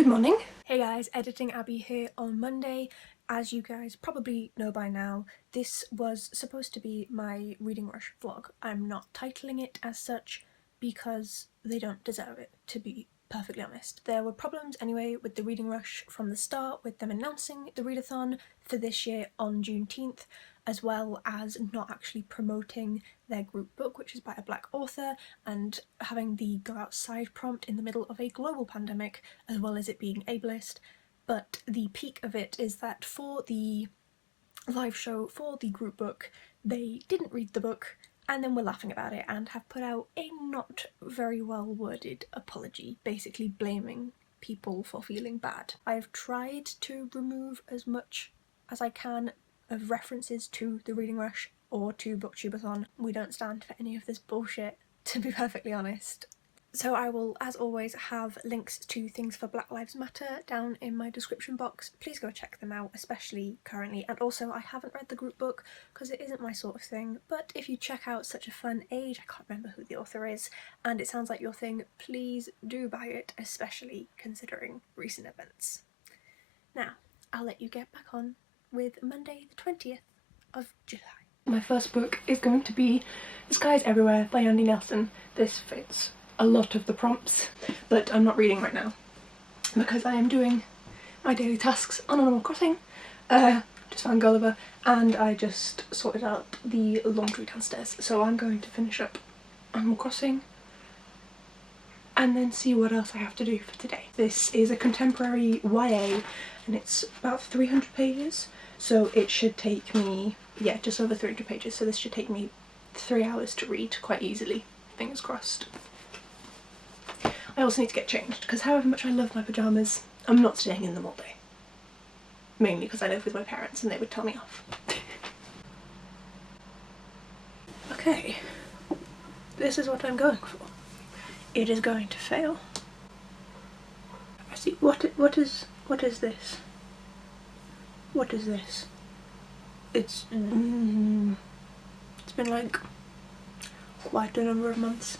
Good morning. Hey guys, Editing Abby here on Monday. As you guys probably know by now, this was supposed to be my reading rush vlog. I'm not titling it as such because they don't deserve it, to be perfectly honest. There were problems anyway with the reading rush from the start, with them announcing the readathon for this year on Juneteenth, as well as not actually promoting their group book, which is by a black author, and having the go outside prompt in the middle of a global pandemic, as well as it being ableist. But the peak of it is that for the live show, for the group book, they didn't read the book and then were laughing about it and have put out a not very well worded apology, basically blaming people for feeling bad. I have tried to remove as much as I can of references to the reading rush or to booktubeathon. We don't stand for any of this bullshit, to be perfectly honest. So I will, as always, have links to things for Black Lives Matter down in my description box. Please go check them out, especially currently. And also, I haven't read the group book because it isn't my sort of thing, but if you check out Such a Fun Age, I can't remember who the author is, and it sounds like your thing, please do buy it, especially considering recent events. Now, I'll let you get back on with Monday the 20th of July. My first book is going to be The Sky's Everywhere by Andy Nelson. This fits a lot of the prompts, but I'm not reading right now because I am doing my daily tasks on Animal Crossing. Just found Gulliver and I just sorted out the laundry downstairs, so I'm going to finish up Animal Crossing and then see what else I have to do for today. This is a contemporary YA and it's about 300 pages, so it should take me, yeah, just over 300 pages, so this should take me 3 hours to read quite easily, fingers crossed. I also need to get changed because however much I love my pyjamas, I'm not staying in them all day. Mainly because I live with my parents and they would tell me off. Okay, this is what I'm going for. It is going to fail. I see. What is this? What is this? It's been like quite a number of months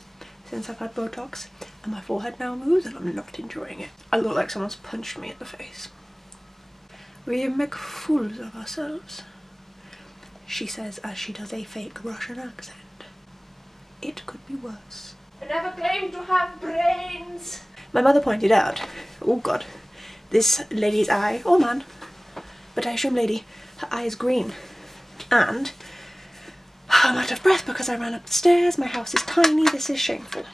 since I've had Botox, and my forehead now moves and I'm not enjoying it. I look like someone's punched me in the face. We make fools of ourselves, she says as she does a fake Russian accent. It could be worse. I never claimed to have brains. My mother pointed out, oh god, this lady's eye, oh man, but I assume lady, her eye is green. And I'm out of breath because I ran up the stairs, my house is tiny, this is shameful.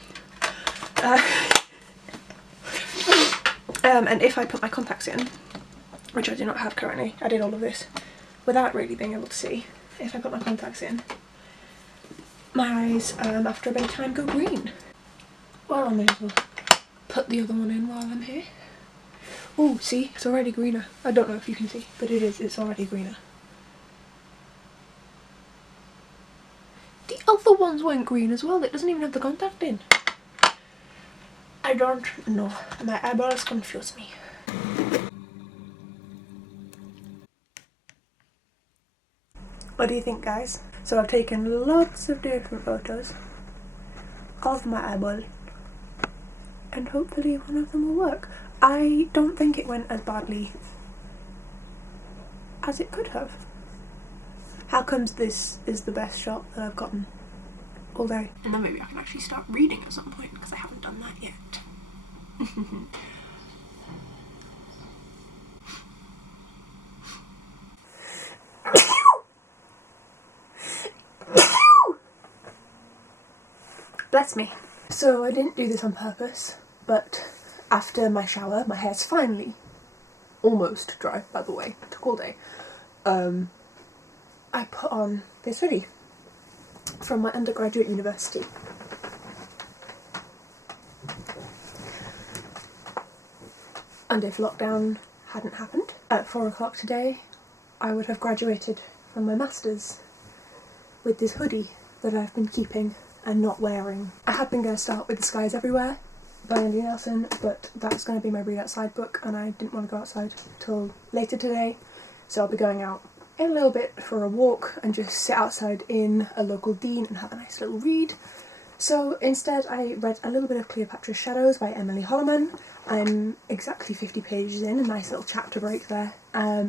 And if I put my contacts in, which I do not have currently, I did all of this without really being able to see. If I put my contacts in, my eyes after a bit of time go green. Well, I may as well put the other one in while I'm here. Oh, see, it's already greener. I don't know if you can see, but it's already greener. The other ones went green as well, it doesn't even have the contact in. I don't know, my eyeballs confuse me. What do you think, guys? So I've taken lots of different photos of my eyeball and hopefully one of them will work. I don't think it went as badly as it could have. How comes this is the best shot that I've gotten all day? And then maybe I can actually start reading at some point because I haven't done that yet. Bless me. So I didn't do this on purpose, but after my shower, my hair's finally almost dry, by the way, it took all day. I put on this hoodie from my undergraduate university. And if lockdown hadn't happened, at 4 o'clock today, I would have graduated from my master's with this hoodie that I've been keeping and not wearing. I had been going to start with The Sky's Everywhere by Andy Nelson, but that's going to be my read outside book and I didn't want to go outside till later today, so I'll be going out in a little bit for a walk and just sit outside in a local Dean and have a nice little read. So instead I read a little bit of Cleopatra's Shadows by Emily Holliman. I'm exactly 50 pages in, a nice little chapter break there.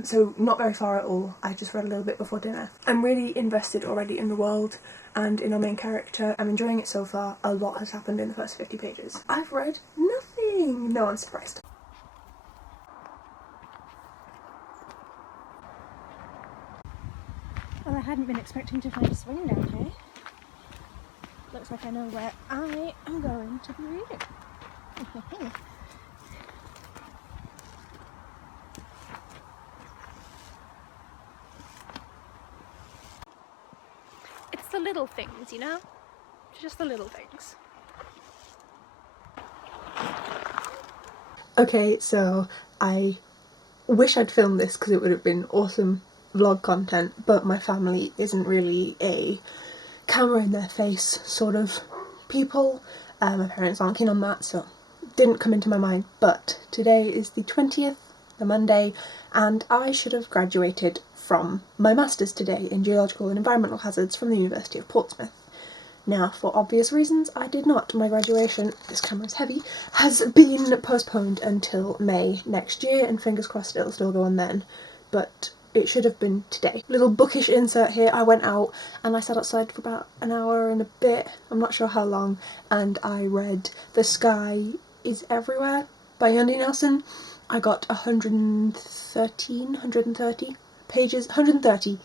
So not very far at all. I just read a little bit before dinner. I'm really invested already in the world and in our main character. I'm enjoying it so far. A lot has happened in the first 50 pages. I've read nothing! No one's surprised. Well, I hadn't been expecting to find a swing down here. Looks like I know where I am going to be reading. It's the little things, you know? Just the little things. Okay, so I wish I'd filmed this because it would have been awesome vlog content, but my family isn't really a camera in their face sort of people. My parents aren't keen on that, so didn't come into my mind. But today is the 20th, the Monday, and I should have graduated from my master's today in geological and environmental hazards from the University of Portsmouth. Now, for obvious reasons, I did not. My graduation, this camera's heavy, has been postponed until May next year, and fingers crossed it'll still go on then, but it should have been today. Little bookish insert here. I went out and I sat outside for about an hour and a bit, I'm not sure how long, and I read The Sky is Everywhere by Andy Nelson. I got 130 pages, 130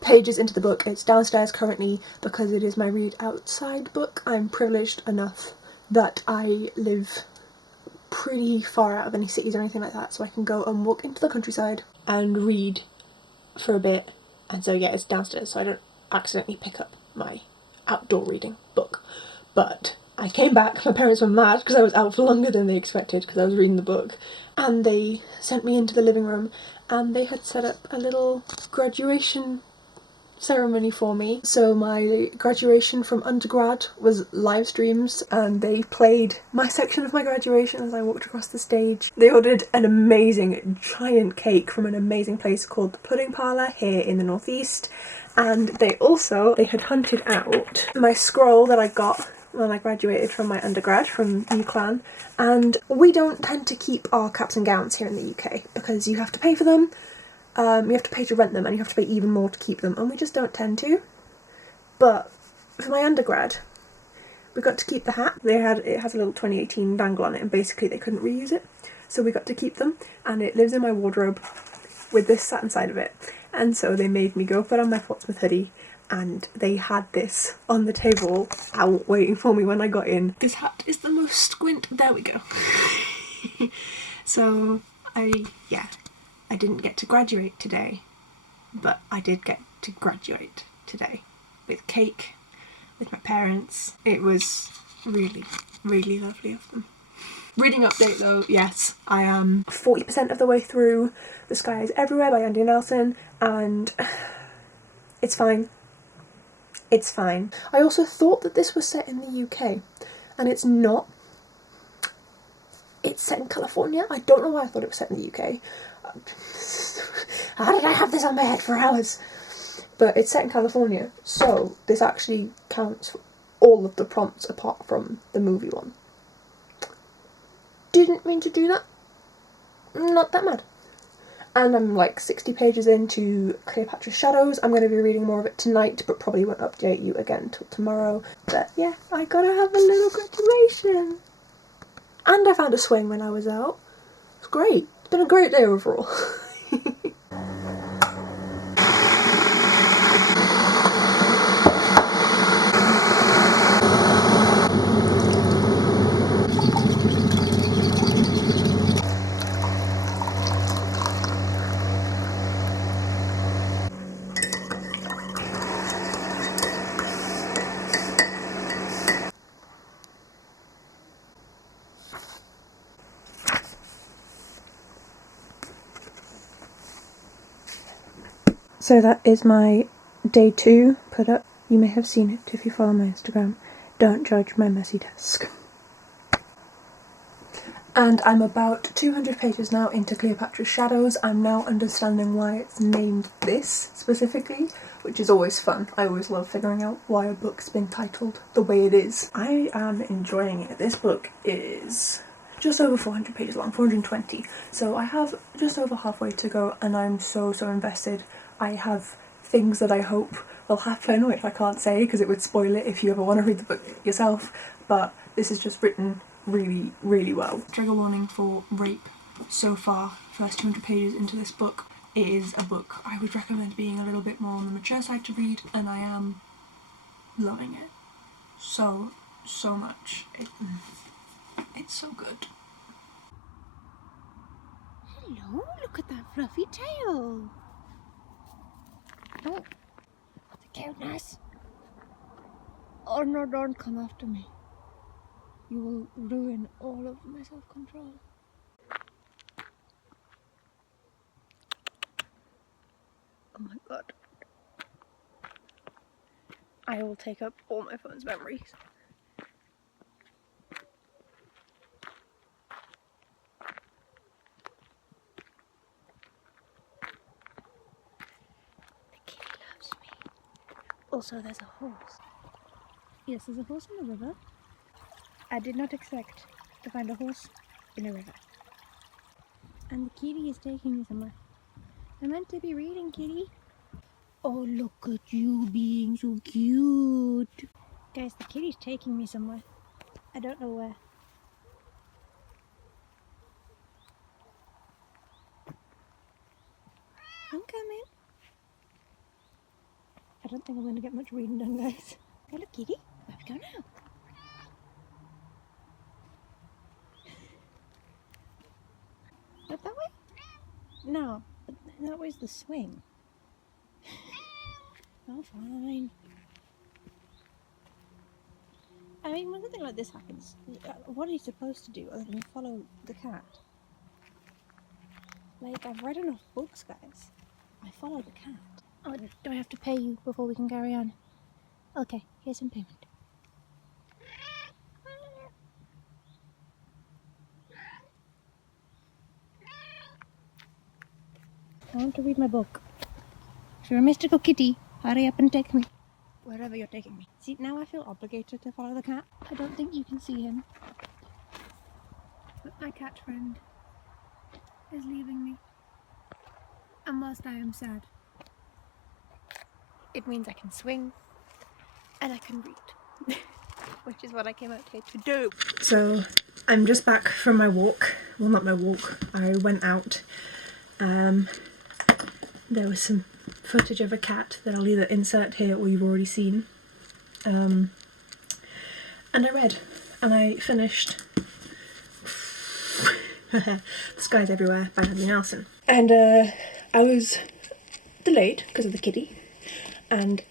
pages into the book. It's downstairs currently because it is my read outside book. I'm privileged enough that I live pretty far out of any cities or anything like that, so I can go and walk into the countryside and read for a bit, and so yeah, it's downstairs so I don't accidentally pick up my outdoor reading book. But I came back, my parents were mad because I was out for longer than they expected because I was reading the book, and they sent me into the living room and they had set up a little graduation ceremony for me. So my graduation from undergrad was live streams, and they played my section of my graduation as I walked across the stage. They ordered an amazing giant cake from an amazing place called the Pudding Parlour here in the northeast, and they had hunted out my scroll that I got when I graduated from my undergrad from UCLan, and we don't tend to keep our caps and gowns here in the UK because you have to pay for them. You have to pay to rent them and you have to pay even more to keep them, and we just don't tend to. But for my undergrad, we got to keep the hat. It has a little 2018 dangle on it, and basically they couldn't reuse it, so we got to keep them, and it lives in my wardrobe with this sat inside of it. And so they made me go put on my Portsmouth hoodie, and they had this on the table out waiting for me when I got in. This hat is the most squint. There we go. So I didn't get to graduate today, but I did get to graduate today with cake, with my parents. It was really, really lovely of them. Reading update though, yes, I am 40% of the way through The Sky is Everywhere by Andy Nelson, and it's fine. It's fine. I also thought that this was set in the UK, and it's not. It's set in California. I don't know why I thought it was set in the UK. How did I have this on my head for hours? But it's set in California, so this actually counts for all of the prompts apart from the movie one. Didn't mean to do that. Not that mad. And I'm like 60 pages into Cleopatra's Shadows. I'm going to be reading more of it tonight, but probably won't update you again till tomorrow. But yeah, I gotta have a little graduation. And I found a swing when I was out. It's great. It's been a great day overall. So that is my day 2 put up. You may have seen it if you follow my Instagram. Don't judge my messy desk. And I'm about 200 pages now into Cleopatra's Shadows. I'm now understanding why it's named this specifically, which is always fun. I always love figuring out why a book's been titled the way it is. I am enjoying it. This book is just over 400 pages long, 420. So I have just over halfway to go and I'm so invested. I have things that I hope will happen, which I can't say because it would spoil it if you ever want to read the book yourself, but this is just written really well. Trigger warning for rape so far, first 200 pages into this book. It is a book I would recommend being a little bit more on the mature side to read, and I am loving it so much. It's so good. Hello, look at that fluffy tail. Oh, the cuteness. Oh no, don't come after me. You will ruin all of my self-control. Oh my god. I will take up all my phone's memories. The kitty loves me. Also, there's a horse. Yes, there's a horse in the river. I did not expect to find a horse in a river. And the kitty is taking me somewhere. I meant to be reading, kitty. Oh, look at you being so cute. Guys, the kitty's taking me somewhere. I don't know where. I'm coming. I don't think I'm going to get much reading done, guys. Hey, look, kitty. Where we go now? Up that way? No, but that way's the swing. Oh, fine. I mean, when something like this happens, what are you supposed to do other than follow the cat? Like, I've read enough books, guys. I follow the cat. Oh, do I have to pay you before we can carry on? Okay, here's some payment. I want to read my book. If you're a mystical kitty, hurry up and take me. Wherever you're taking me. See, now I feel obligated to follow the cat. I don't think you can see him. But my cat friend is leaving me. And whilst I am sad, it means I can swing and I can read. Which is what I came out here to do. So I'm just back from my walk. Well, not my walk. I went out. There was some footage of a cat that I'll either insert here or you've already seen. And I read. And I finished The Skies Everywhere by Hadley Nelson. And I was delayed because of the kitty. And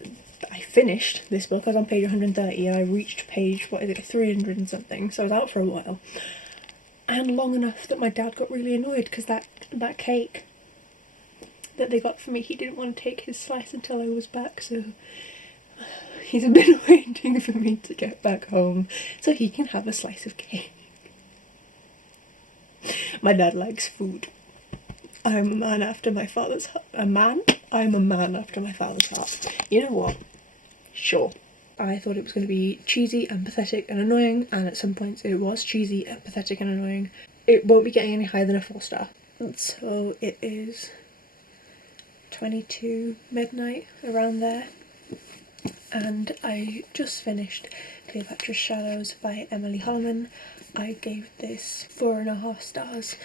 I finished this book. I was on page 130 and I reached page, 300 and something. So I was out for a while. And long enough that my dad got really annoyed because that cake that they got for me, he didn't want to take his slice until I was back, so he's been waiting for me to get back home so he can have a slice of cake. My dad likes food. I'm a man after my father's heart. I'm a man after my father's heart. You know what? Sure. I thought it was going to be cheesy and pathetic and annoying, and at some points it was cheesy and pathetic and annoying. It won't be getting any higher than a 4-star. So it is 22 midnight, around there, and I just finished Cleopatra's Shadows by Emily Holliman. I gave this 4.5 stars.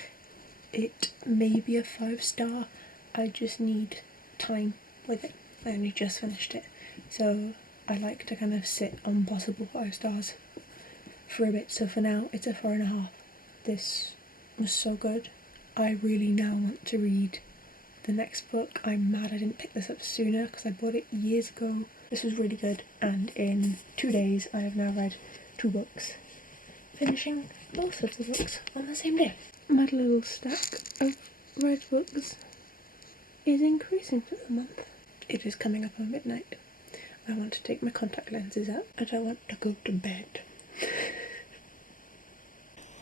It may be a 5-star. I just need time with it. I only just finished it, so I like to kind of sit on possible 5 stars for a bit, so for now it's a 4.5. This was so good. I really now want to read the next book. I'm mad I didn't pick this up sooner because I bought it years ago. This was really good, and in 2 days I have now read 2 books, finishing both of the books on the same day. My little stack of read books is increasing for the month. It is coming up on midnight. I want to take my contact lenses out and I want to go to bed.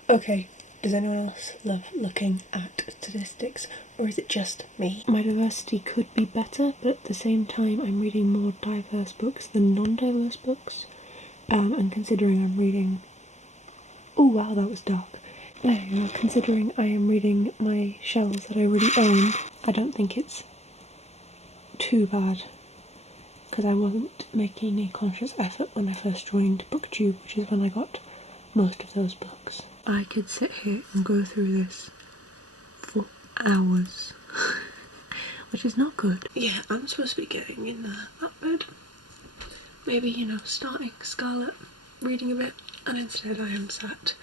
Okay, Does anyone else love looking at statistics, or is it just me? My diversity could be better, but at the same time I'm reading more diverse books than non-diverse books. And considering I'm reading... Oh wow, that was dark. Considering I am reading my shells that I already own, I don't think it's too bad, because I wasn't making a conscious effort when I first joined BookTube, which is when I got most of those books. I could sit here and go through this for hours, which is not good. Yeah, I'm supposed to be getting in that bed. Maybe, you know, starting Scarlet, reading a bit, and instead I am sat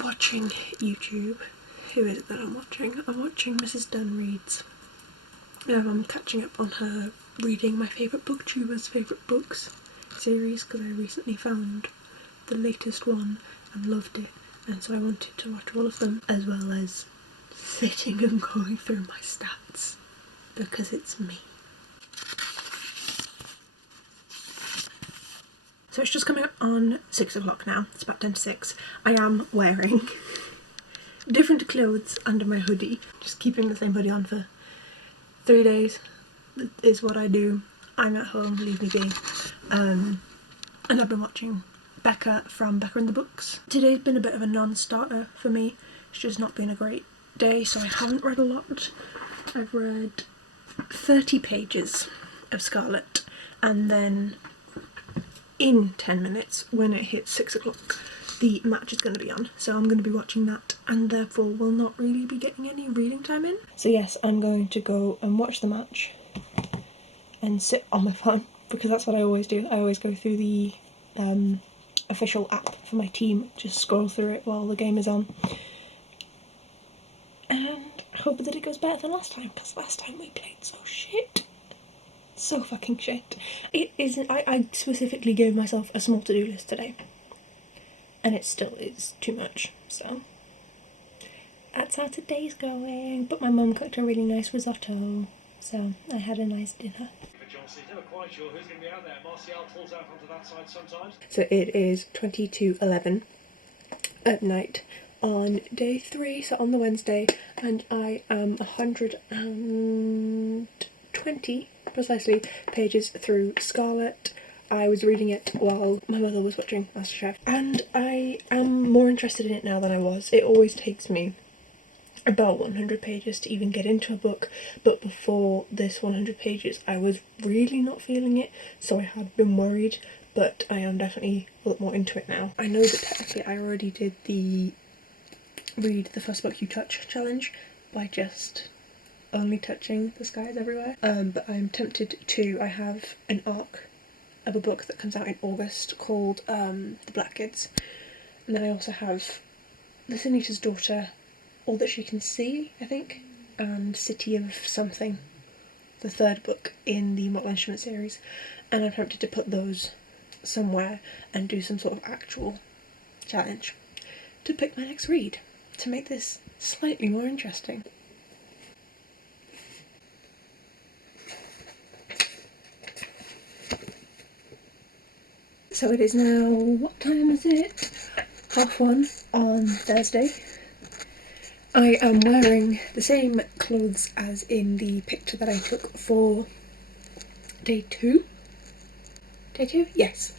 watching YouTube. Who is it that I'm watching? I'm watching Mrs. Dunn Reads. I'm catching up on her reading my favourite booktuber's favourite books series, because I recently found the latest one and loved it, and so I wanted to watch all of them, as well as sitting and going through my stats, because it's me. So it's just coming up on 6 o'clock now. It's about 10 to 6. I am wearing different clothes under my hoodie. Just keeping the same hoodie on for 3 days is what I do. I'm at home, leave me be. And I've been watching Becca from Becca and the Books. Today's been a bit of a non-starter for me. It's just not been a great day, so I haven't read a lot. I've read 30 pages of Scarlet, and then in 10 minutes, when it hits 6 o'clock, the match is going to be on, so I'm going to be watching that, and therefore will not really be getting any reading time in. So yes, I'm going to go and watch the match and sit on my phone, because that's what I always do. I always go through the official app for my team, just scroll through it while the game is on, and hope that it goes better than last time, because last time we played so shit. So fucking shit. It isn't. I specifically gave myself a small to-do list today, and it still is too much, so that's how today's going. But my mum cooked a really nice risotto, so I had a nice dinner. So it is 20 to 11 at night on day 3, so on the Wednesday, and I am 120 precisely pages through Scarlet. I was reading it while my mother was watching MasterChef, and I am more interested in it now than I was. It always takes me about 100 pages to even get into a book, but before this 100 pages I was really not feeling it, so I had been worried, but I am definitely a lot more into it now. I know that technically I already did the read the first book you touch challenge by just only touching The Skies Everywhere, but I'm tempted to. I have an arc of a book that comes out in August called The Black Kids, and then I also have The Sin Eater's Daughter, All That She Can See, I think, and City of Something, the third book in the Mortal Instrument series, and I'm tempted to put those somewhere and do some sort of actual challenge to pick my next read, to make this slightly more interesting. So it is now, what time is it? 1:30 on Thursday. I am wearing the same clothes as in the picture that I took for day 2. Day 2? Yes.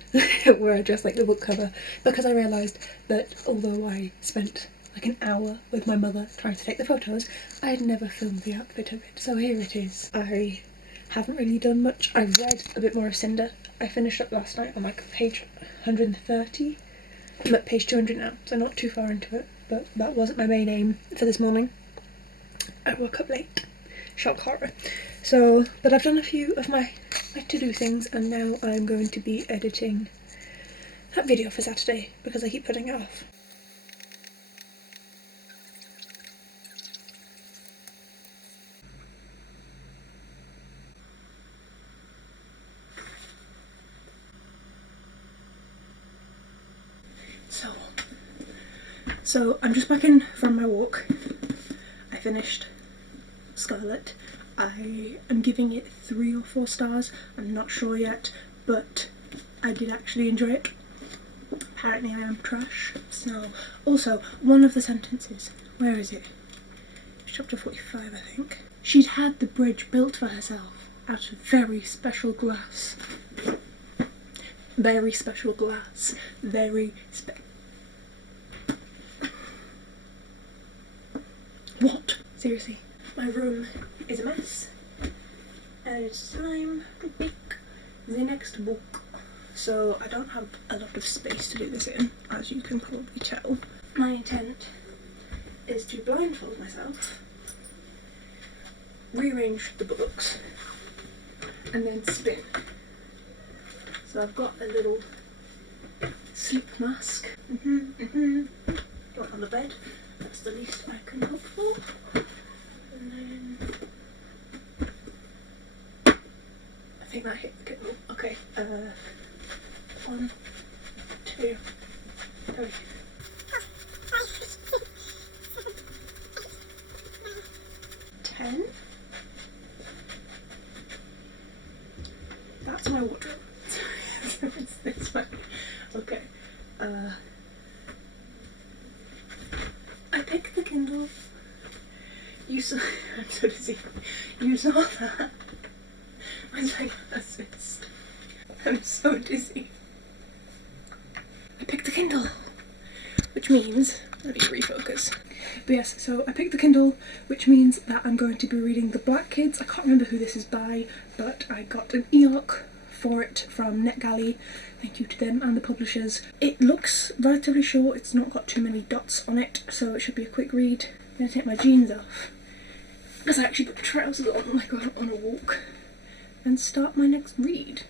Where I dressed like the book cover, because I realised that although I spent like an hour with my mother trying to take the photos, I had never filmed the outfit of it. So here it is. I haven't really done much. I've read a bit more of Cinder. I finished up last night on like page 130. I'm at page 200 now, so not too far into it, but that wasn't my main aim for this morning. I woke up late. Shock horror. So, but I've done a few of my to-do things, and now I'm going to be editing that video for Saturday, because I keep putting it off. So I'm just back in from my walk. I finished Scarlet. I am giving it 3 or 4 stars. I'm not sure yet, but I did actually enjoy it. apparently I am trash. So, also, one of the sentences, where is it? It's chapter 45, I think. She'd had the bridge built for herself out of very special glass. Very special glass. What? Seriously, my room is a mess. And it's time to pick the next book. So I don't have a lot of space to do this in, as you can probably tell. My intent is to blindfold myself, rearrange the books, and then spin. So I've got a little sleep mask. Got on the bed. That's the least I can hope for. And then I think that hit the Kindle. Okay. 1, 2, 3. That's my wardrobe. It's this way. Okay. I picked the Kindle. You saw. I'm so dizzy. You saw that. Where's my glasses? I'm so dizzy. I picked the Kindle, which means, let me refocus. But yes, so I picked the Kindle, which means that I'm going to be reading The Black Kids. I can't remember who this is by, but I got an e-arc for it from NetGalley. Thank you to them and the publishers. It looks relatively short, it's not got too many dots on it, so it should be a quick read. I'm going to take my jeans off, because I actually put trousers on when I go out on a walk, and start my next read.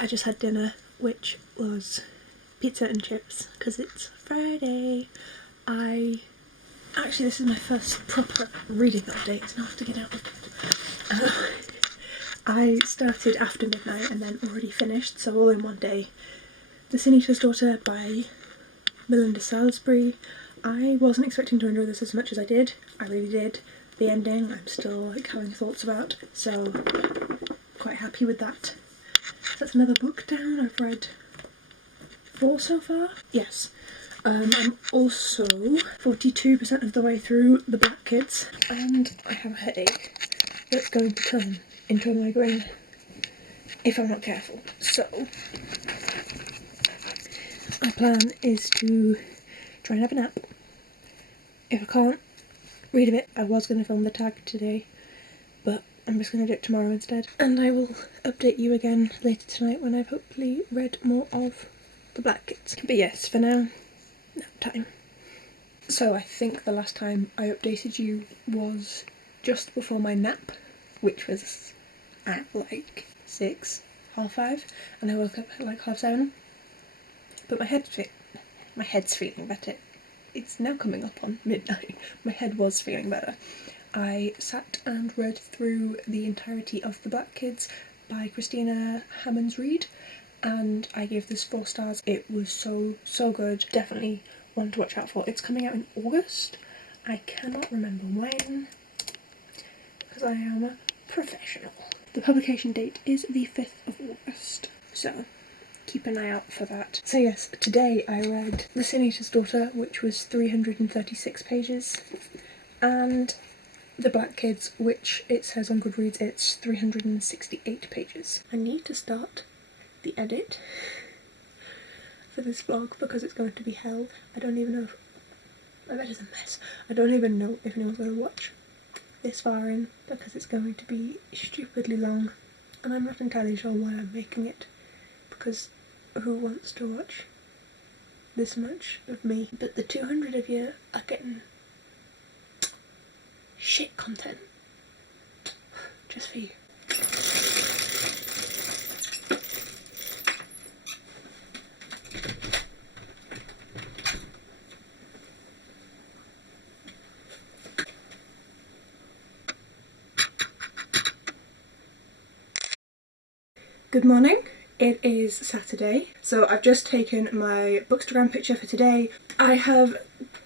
I just had dinner, which was pizza and chips, because it's Friday. Actually, this is my first proper reading update, so I have to get out of bed. I started after midnight and then already finished, so all in one day. The Cine's Daughter by Melinda Salisbury. I wasn't expecting to enjoy this as much as I did. I really did. The ending, I'm still having thoughts about, so quite happy with that. So that's another book down. I've read 4 so far. Yes. I'm also 42% of the way through The Black Kids, and I have a headache that's going to turn into a migraine if I'm not careful. So my plan is to try and have a nap. If I can't, read a bit. I was going to film the tag today, but I'm just going to do it tomorrow instead. And I will update you again later tonight when I've hopefully read more of The Black Kids. But yes, for now, nap time. So I think the last time I updated you was just before my nap, which was at like 6, half 5, and I woke up at like half 7. But my head's feeling better. It's now coming up on midnight. My head was feeling better. I sat and read through the entirety of The Black Kids by Christina Hammonds Reed, and I gave this 4 stars. It was so good. Definitely one to watch out for. It's coming out in August. I cannot remember when, because I am a professional. The publication date is the 5th of August, so keep an eye out for that. So yes, today I read The Cine's Daughter, which was 336 pages, and The Black Kids, which it says on Goodreads it's 368 pages. I need to start the edit for this vlog because it's going to be hell. I don't even know if... my bed is a mess. I don't even know if anyone's going to watch this far in because it's going to be stupidly long, and I'm not entirely sure why I'm making it, because who wants to watch this much of me? But the 200 of you are getting shit content just for you. Good morning. It is Saturday, so I've just taken my Bookstagram picture for today. I have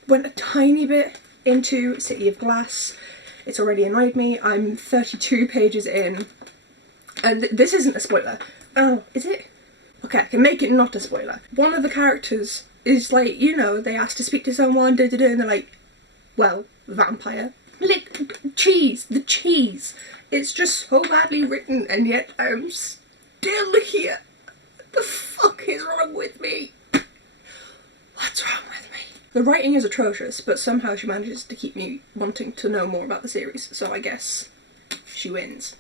went a tiny bit into City of Glass. It's already annoyed me. I'm 32 pages in, and this isn't a spoiler. Oh, is it? Okay, I can make it not a spoiler. One of the characters is like, you know, they ask to speak to someone, and they're like, well, vampire. Lick cheese, the cheese. It's just so badly written, and yet I'm still here. What the fuck is wrong with me? What's wrong with me? The writing is atrocious, but somehow she manages to keep me wanting to know more about the series, so I guess she wins.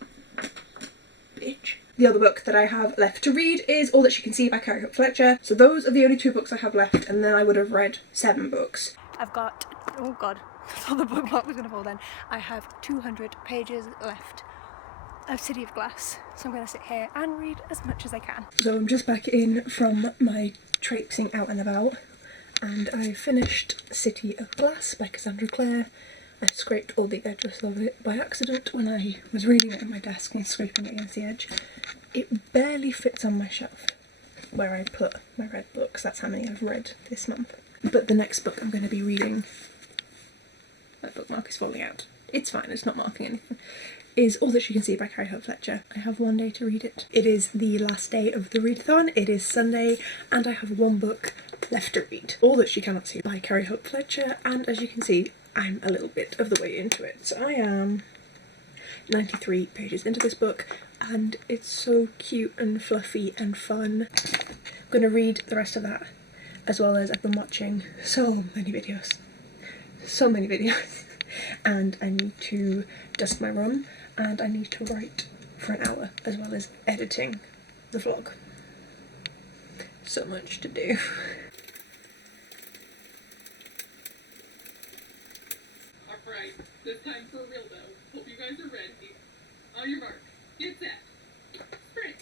Bitch. The other book that I have left to read is All That She Can See by Carrie Fletcher. So those are the only 2 books I have left, and then I would have read 7 books. I've got, oh god, I thought the bookmark was going to fall then. I have 200 pages left of City of Glass, so I'm going to sit here and read as much as I can. So I'm just back in from my traipsing out and about, and I finished City of Glass by Cassandra Clare. I scraped all the edges of it by accident when I was reading it at my desk and scraping it against the edge. It barely fits on my shelf where I put my read books. That's how many I've read this month. But the next book I'm going to be reading, that bookmark is falling out. It's fine, it's not marking anything. Is All That She Can See by Carrie Fletcher. I have one day to read it. It is the last day of the readathon. It is Sunday, and I have 1 book left to read. All That She Cannot See by Carrie Fletcher, and as you can see, I'm a little bit of the way into it. So I am 93 pages into this book, and it's so cute and fluffy and fun. I'm going to read the rest of that, as well as I've been watching so many videos. So many videos. And I need to dust my room, and I need to write for an hour, as well as editing the vlog. So much to do. Alright, this time for real though. Hope you guys are ready. On your mark, get set, sprint!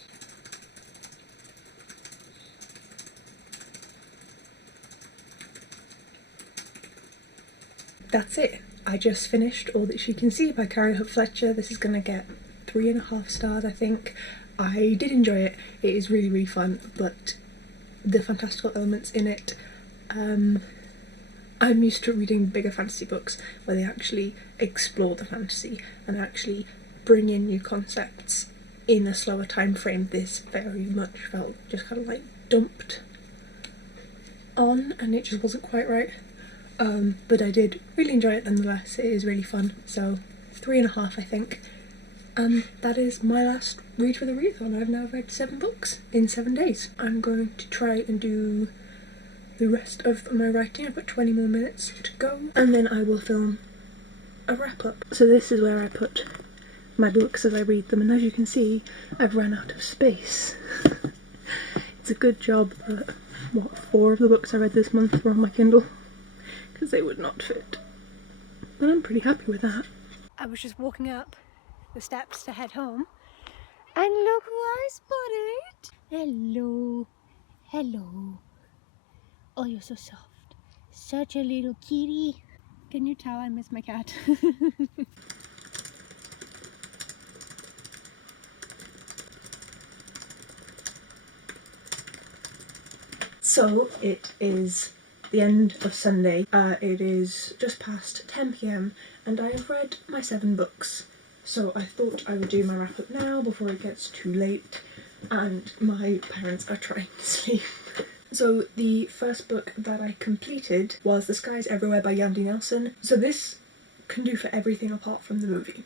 That's it. I just finished All That She Can See by Carrie Fletcher. This is going to get 3.5 stars, I think. I did enjoy it. It is really, really fun, but the fantastical elements in it, I'm used to reading bigger fantasy books where they actually explore the fantasy and actually bring in new concepts in a slower time frame. This very much felt just kind of like dumped on, and it just wasn't quite right. But I did really enjoy it nonetheless. It is really fun, so 3.5 I think. And that is my last read for the readathon. I've now read 7 books in 7 days. I'm going to try and do the rest of my writing. I've got 20 more minutes to go, and then I will film a wrap up. So this is where I put my books as I read them, and as you can see, I've run out of space. It's a good job that, 4 of the books I read this month were on my Kindle, because they would not fit. But I'm pretty happy with that. I was just walking up the steps to head home, and look who I spotted! Hello. Hello. Oh, you're so soft. Such a little kitty. Can you tell I miss my cat? So it is the end of Sunday. It is just past 10 p.m. and I have read my 7 books. So I thought I would do my wrap up now before it gets too late and my parents are trying to sleep. So the first book that I completed was The Skies Everywhere by Yandy Nelson. So this can do for everything apart from the movie.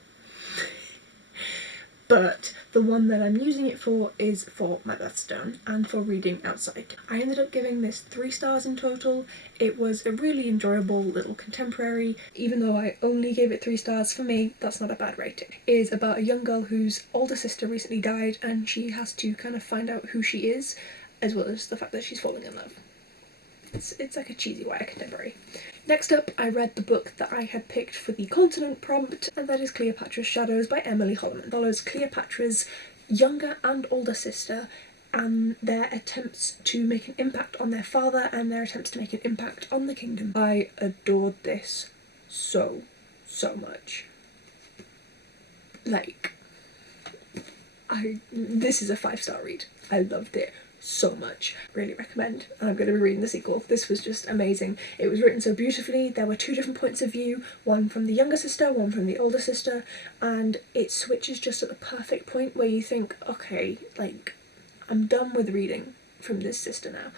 But the one that I'm using it for is for my birthstone and for reading outside. I ended up giving this 3 stars in total. It was a really enjoyable little contemporary. Even though I only gave it 3 stars, for me, that's not a bad rating. It is about a young girl whose older sister recently died and she has to kind of find out who she is, as well as the fact that she's falling in love. It's like a cheesy YA contemporary. Next up, I read the book that I had picked for the continent prompt, and that is Cleopatra's Shadows by Emily Holliman. It follows Cleopatra's younger and older sister and their attempts to make an impact on their father and their attempts to make an impact on the kingdom. I adored this so much. Like, This is a 5-star read. I loved it so much. Really recommend, and I'm going to be reading the sequel. This was just amazing. It was written so beautifully. There were 2 different points of view, one from the younger sister, one from the older sister, and it switches just at the perfect point where you think, okay, like, I'm done with reading from this sister now.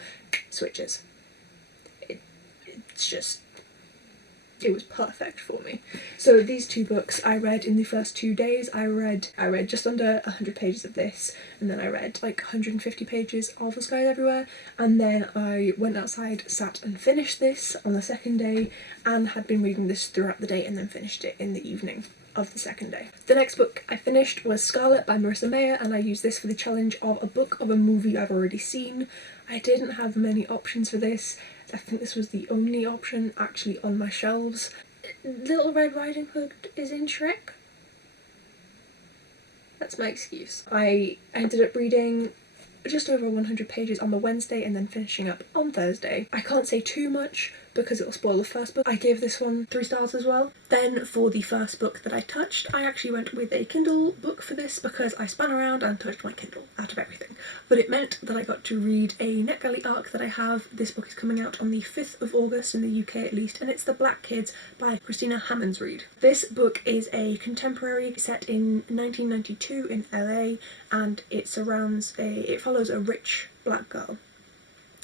Switches. It's just, it was perfect for me. So these 2 books I read in the first 2 days. I read just under 100 pages of this, and then I read like 150 pages of The Skies Everywhere, and then I went outside, sat and finished this on the second day, and had been reading this throughout the day and then finished it in the evening of the second day. The next book I finished was Scarlet by Marissa, and I used this for the challenge of a book of a movie I've already seen. I didn't have many options for this. I think this was the only option actually on my shelves. Little Red Riding Hood is in Shrek. That's my excuse. I ended up reading just over 100 pages on the Wednesday and then finishing up on Thursday. I can't say too much because it'll spoil the first book. I gave this one 3 stars as well. Then for the first book that I touched, I actually went with a Kindle book for this because I spun around and touched my Kindle out of everything. But it meant that I got to read a NetGalley arc that I have. This book is coming out on the 5th of August in the UK at least, and it's The Black Kids by Christina Hammonds-Reid. This book is a contemporary set in 1992 in LA, and it follows a rich black girl.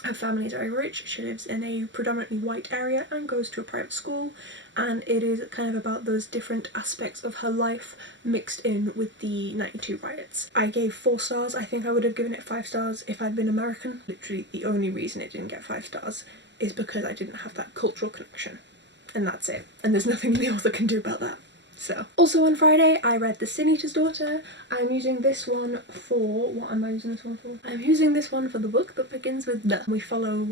Her family is very rich. She lives in a predominantly white area and goes to a private school, and it is kind of about those different aspects of her life mixed in with the 92 riots. I gave 4 stars. I think I would have given it 5 stars if I'd been American. Literally the only reason it didn't get 5 stars is because I didn't have that cultural connection, and that's it. And there's nothing the author can do about that. So, also on Friday I read The Sin Eater's Daughter. I'm using this one for... what am I using this one for? I'm using this one for the book that begins with the. We follow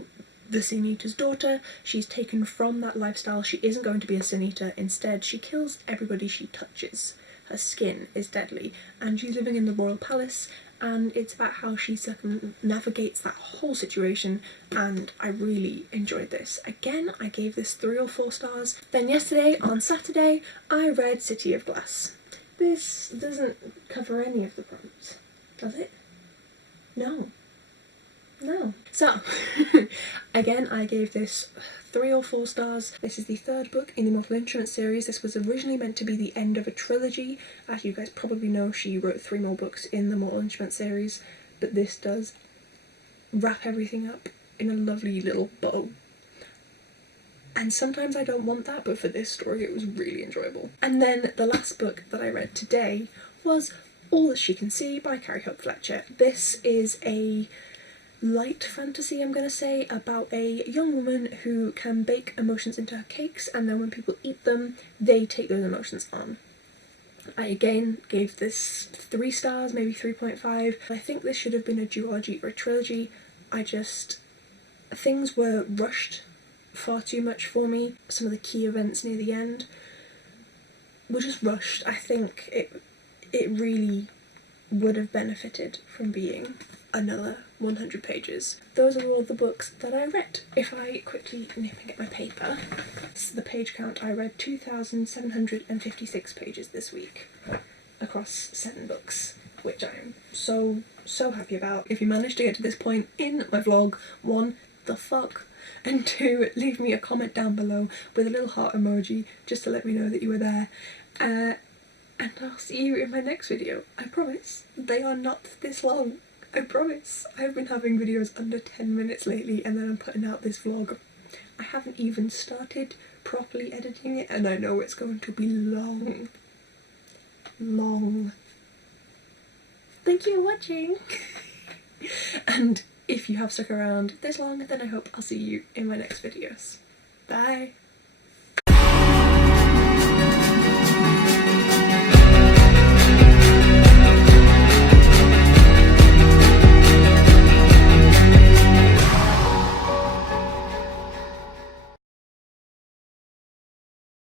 the Sin Eater's daughter. She's taken from that lifestyle. She isn't going to be a Sin Eater. Instead, she kills everybody she touches. Her skin is deadly, and she's living in the royal palace, and it's about how she circumnavigates that whole situation, and I really enjoyed this. Again, I gave this 3 or 4 stars. Then yesterday, on Saturday, I read City of Glass. This doesn't cover any of the prompts, does it? No. No. So, again, I gave this 3 or 4 stars. This is the 3rd book in the Mortal Instruments series. This was originally meant to be the end of a trilogy. As you guys probably know, she wrote 3 more books in the Mortal Instruments series, but this does wrap everything up in a lovely little bow. And sometimes I don't want that, but for this story it was really enjoyable. And then the last book that I read today was All That She Can See by Carrie Fletcher. This is a light fantasy, I'm going to say, about a young woman who can bake emotions into her cakes, and then when people eat them, they take those emotions on. I again gave this 3 stars, maybe 3.5. I think this should have been a duology or a trilogy. Things were rushed far too much for me. Some of the key events near the end were just rushed. I think it really would have benefited from being another 100 pages. Those are all the books that I read. If I quickly nip and get my paper, this is the page count. I read 2,756 pages this week across 7 books, which I'm so happy about. If you managed to get to this point in my vlog, 1, the fuck, and 2, leave me a comment down below with a little heart emoji just to let me know that you were there. And I'll see you in my next video. I promise. They are not this long. I promise. I've been having videos under 10 minutes lately, and then I'm putting out this vlog. I haven't even started properly editing it, and I know it's going to be long. Long. Thank you for watching. And if you have stuck around this long, then I hope I'll see you in my next videos. Bye.